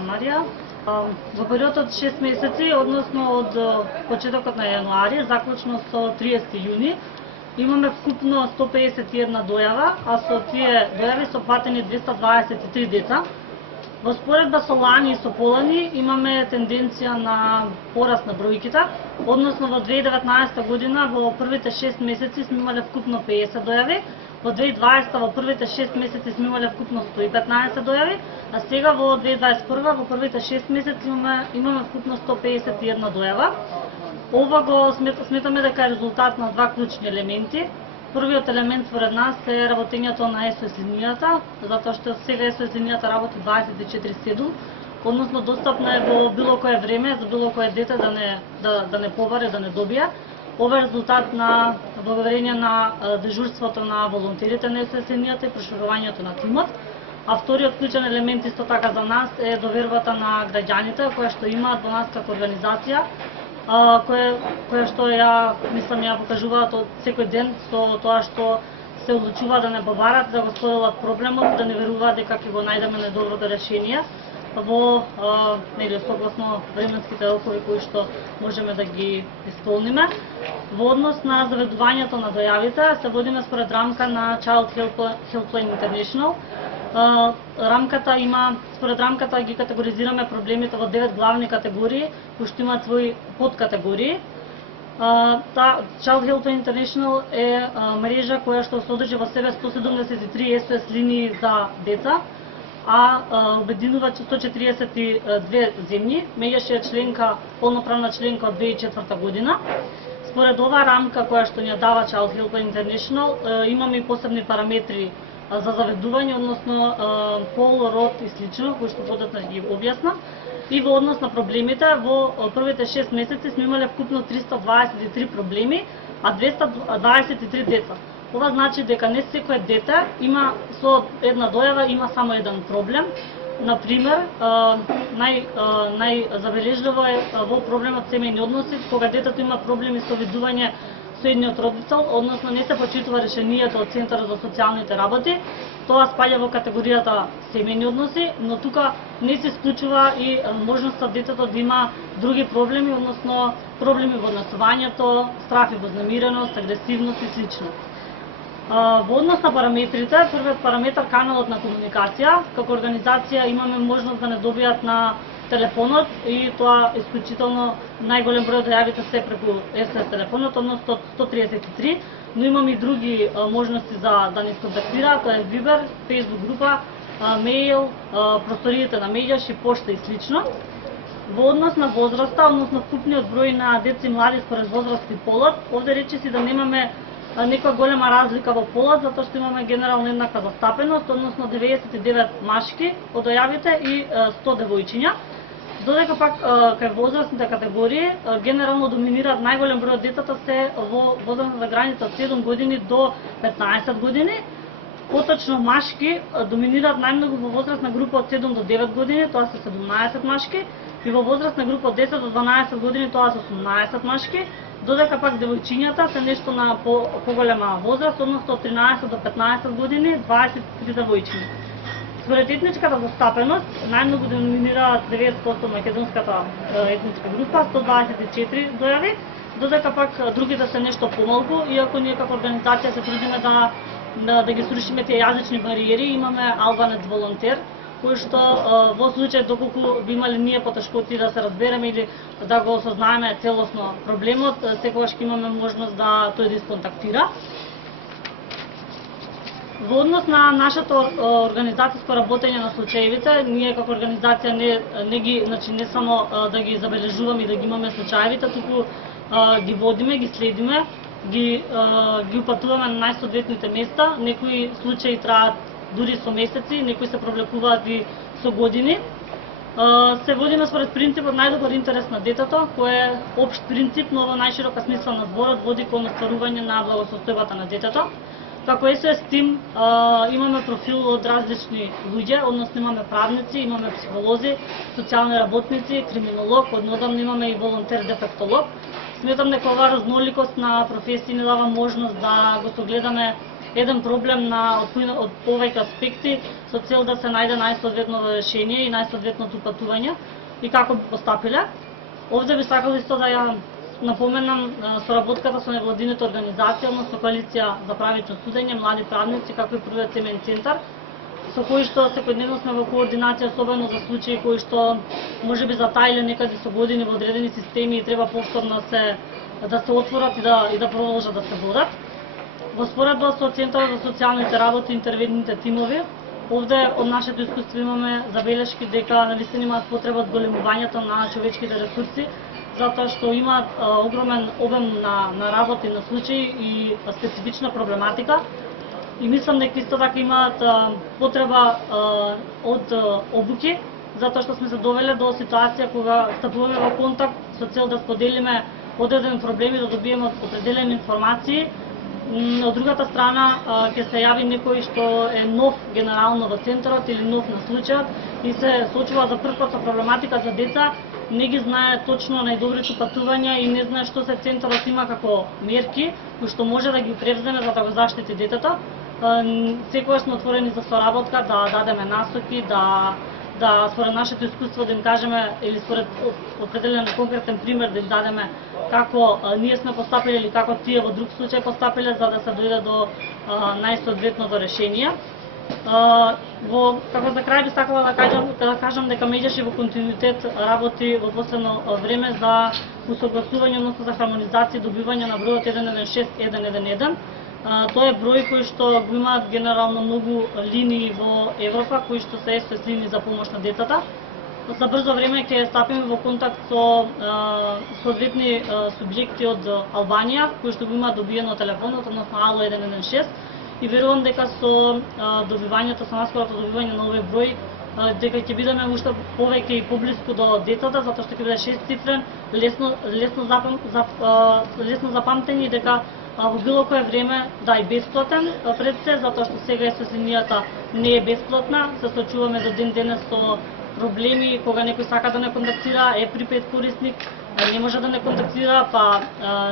доктора Марија. Во период од 6 месеци, односно од почетокот на јануари, заклучно со 30 јуни, имаме вкупно 151 дојава, а со тие дојави се опфатени 223 деца. Во споредба со лани и со полани имаме тенденција на пораст на бројките, односно во 2019 година во првите 6 месеци сме имале вкупно 50 дојави, во 2020 во првите 6 месеци сме имале вкупно 115 дојави, а сега во 2021 во првите 6 месеци имаме вкупно 151 дојава. Ова го сметаме дека е резултат на два клучни елементи. Првиот елемент според нас е работењето на СОС линијата, затоа што сега СОС линијата работи 24/7, односно достапна е во било кое време за било кое дете да не побаре, да не добие. Ова е резултат на благодарение на дежурството на волонтерите на СОС линијата и проширувањето на тимот. А вториот клучен елемент исто така за нас е довербата на граѓаните, која што имаат во нас како организација, која што ја покажуваат од секој ден со тоа што се одлучуваат да не побарат, да го споделат проблемот, да не веруваат дека ќе го најдеме најдоброто решение во согласно временските рокови кои што можеме да ги исполниме. Во однос на заведувањето на дојавите се водиме според рамка на Child Helpline International. Според рамката ги категоризираме проблемите во 9 главни категории, кои што имаат своји подкатегории. Child Helpline International е мрежа која што содржи во себе 173 СОС линии за деца, а обединува 142 земји, меѓаше е членка, полноправна членка од 2004 година. Според оваа рамка која што ни дава Child Helpline International, имаме и посебни параметри за заведување, односно пол, род и слично, кои што подетно ги објаснам. И во однос на проблемите, во првите 6 месеци сме имале вкупно 323 проблеми, а 223 деца. Ова значи дека не секое дете има со една дојава има само еден проблем. Например, најзабележливо е во проблемот семејни односи, кога детето има проблеми со видување со едниот родител, односно не се почитува решението од Центарот за социјалните работи. Тоа спаѓа во категоријата семејни односи, но тука не се исклучува и можноста детето да има други проблеми, односно проблеми во однесувањето, страф и вознемиреност, агресивност и слично. Во однос на параметрите, првиот параметар каналот на комуникација, како организација имаме можност да не добијат на телефонот и тоа исклучително најголем број од дојавите се преку СОС телефонот, односно 133, но имаме и други можности за да ни контактираат, тоа е Viber, Facebook група, мејл, просториите на меѓаш и пошта и слично. Во однос на возраста, односно вкупниот број на деца и млади според возраст и полот, овде речиси да немаме некоја голема разлика во полот, затоа што имаме генерално еднаква застапеност, односно 99 машки од дојавите и 100 девојчиња. Додека пак кај возрастните категории генерално доминираат најголем број од децата се во возрастната граница од 7 години до 15 години. Поточно машки доминираат најмногу во возрастна група од 7 до 9 години, тоа се 17 машки, и во возрастна група од 10 до 12 години тоа се 18 машки, додека пак девојчињата се нешто на поголема возраст, односно од 13 до 15 години, 23 девојчиња. Според етничката застапеност, најмногу доминираат 90% македонската етничка група, 124 дојави, додека пак другите се нешто помалку, иако ние како организација се трудиме да ги срушиме тие јазични бариери, имаме албанец волонтер, кој што во случај доколку би имале ние потешкоти да се разбереме или да го осознаеме целосно проблемот, секогаш ќе имаме можност да тој да исконтактира. Во однос на нашето организацијско работење на случаевите, ние како организација не само да ги забележуваме и да ги имаме случаевите, туку ги водиме, ги следиме, ги упатуваме на најсоодветните места. Некои случаи траат дури со месеци, некои се провлекуваат и со години. Се водиме според принципот најдобар интерес на детето, кој е општ принцип, но во најширока смисла на зборот води кон остварување на благосостојбата на детето. Како СОС тим имаме профил од различни луѓе, односно имаме правници, имаме психолози, социјални работници, криминолог, однодамно имаме и волонтер-дефектолог. Сметам дека оваа разноликост на професии ни дава можност да го согледаме еден проблем од повеќе аспекти со цел да се најде најсоодветно решение и најсоодветното патување и како би постапиле. Овде би сакал исто да ја напоменам соработката со невладините организации, односно Коалиција за правично судење, млади правници, како и првиот семеен центар, со кои што секојдневно сме во координација, особено за случаи кои што можеби затаиле некаде со години во одредени системи и треба повторно да се отворат и да продолжат да се водат. Во споредба со Центарот за социјалните работи и интервентните тимови, овде од нашето искуство имаме забелешки дека навистина имаат потреба од големувањето на човечките ресурси, затоа што имаат огромен обем на работа и на случаи и специфична проблематика. И мислам дека исто така имаат потреба од обуки, затоа што сме се довеле до ситуација кога стапуваме во контакт со цел да споделиме одреден проблем и да добиеме определени информации. Од другата страна ќе се јави некој што е нов генерално во центарот или нов на случајот и се соочува за прв пат со проблематика за деца, не ги знае точно најдобрите патувања и не знае што се центарот има како мерки кои што може да ги превземе за да го заштити детето. Секогаш сме отворени за соработка, да дадеме насоки, да според нашето искуство да им кажеме или според определен конкретен пример да им дадеме како ние сме постапиле или како тие во друг случај постапиле за да се дојде до најсоодветното решение. Како за крај би сакала да кажам дека Медјаш во континуитет работи во последно време за усогласување, односно за хармонизација и добивање на бројот 116111. Тоа е број кој што го имаат генерално многу линии во Европа, кои што се SOS линии за помош на децата. За брзо време ќе стапиме во контакт со соодветни субјекти од Албанија, кои што го имаат добиено телефонот, односно ало 116, и верувам дека со добивањето, со наскорото добивање на овој број, дека ќе бидеме уште повеќе и поблиску до децата, затоа што ќе биде 6-цифрен, лесно запамтени, дека во било кое време да и бесплатен пред се, затоа што сега SOS линијата не е бесплатна, се соочуваме до ден денес со проблеми кога некој сака да не контактира, е припет корисник, не може да не контактира, па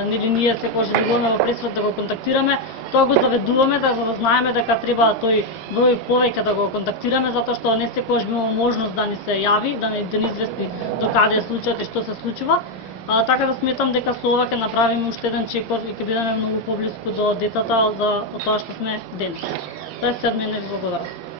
нели ние секогаш делуваме во пресвет да го контактираме, тоа го заведуваме за да знаеме дека треба тој број повеќе да го контактираме, затоа што не секогаш имаме можност да ни се јави, да ни извести до каде е случајот и што се случува. Така да сметам дека со ова ќе направиме уште еден чекор и ќе бидеме многу поблиску до децата за тоа што сме денес. Тоа се од мене, ви благодарам.